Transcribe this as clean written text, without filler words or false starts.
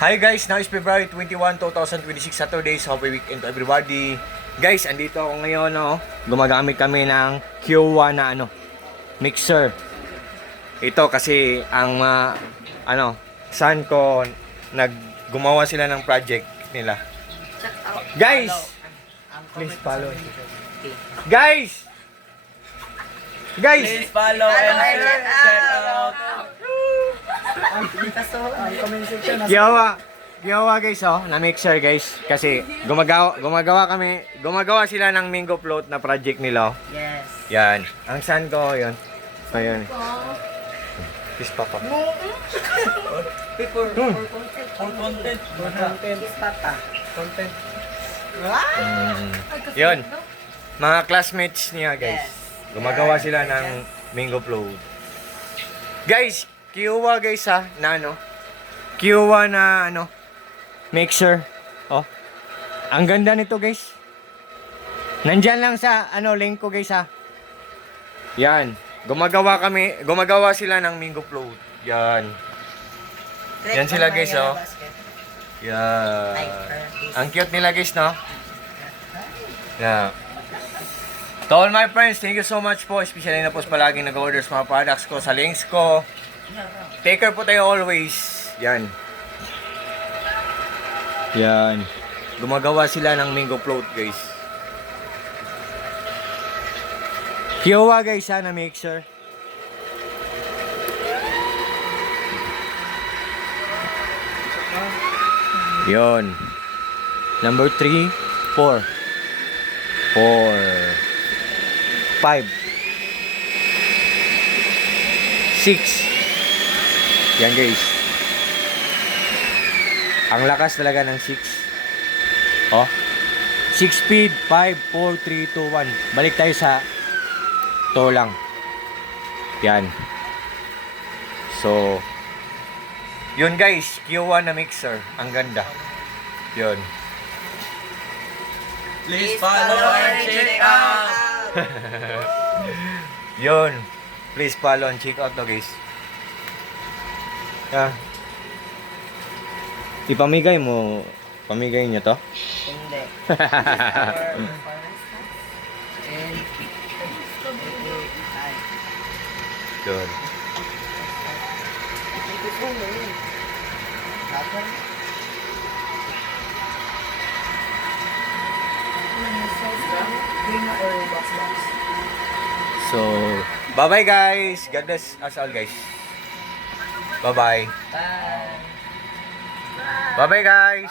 Hi guys, now is February 21, 2026, Saturday, so happy weekend to everybody. Guys, andito ako ngayon, no? Gumagamit kami ng Q1 na mixer. Ito kasi ang son ko gumawa sila ng project nila. Guys, please follow. Guys, Please follow and check out. Giyawa guys, na mixer guys, kasi gumagawa sila ng mango float na project nila. Yes. Yan, ang son ko, yun. Ayun. Please papa. For content. Content. Yun. Mga classmates niya guys. Gumagawa sila ng mango float. Guys, Kiowa guys Kiowa na mixer. Oh. Ang ganda nito guys. Nandyan lang sa link ko guys Yan. Gumagawa sila ng mango float. Yan. Yan sila guys Yan. Ang cute nila guys Yeah. To all my friends, thank you so much po. Especially na po palaging nag-order sa mga products ko, sa links ko. Take care po tayo always. Yan. Yan. Gumagawa sila ng mango float guys. Kiowa guys na mixer. Yon. Number 3, 4. 5 6. Yan guys. Ang lakas talaga ng 6. 6 speed. 5, 4, 3, 2, 1. Balik tayo sa to lang. Yan. So yun guys, Q1 na mixer. Ang ganda. Yun. Please follow and check out. Yun. Please follow and check out guys. Ipamigay mo. Pamigay niyo to? Hindi. Yun. So, bye-bye guys. God bless us all guys. Bye-bye. Bye. Bye-bye guys.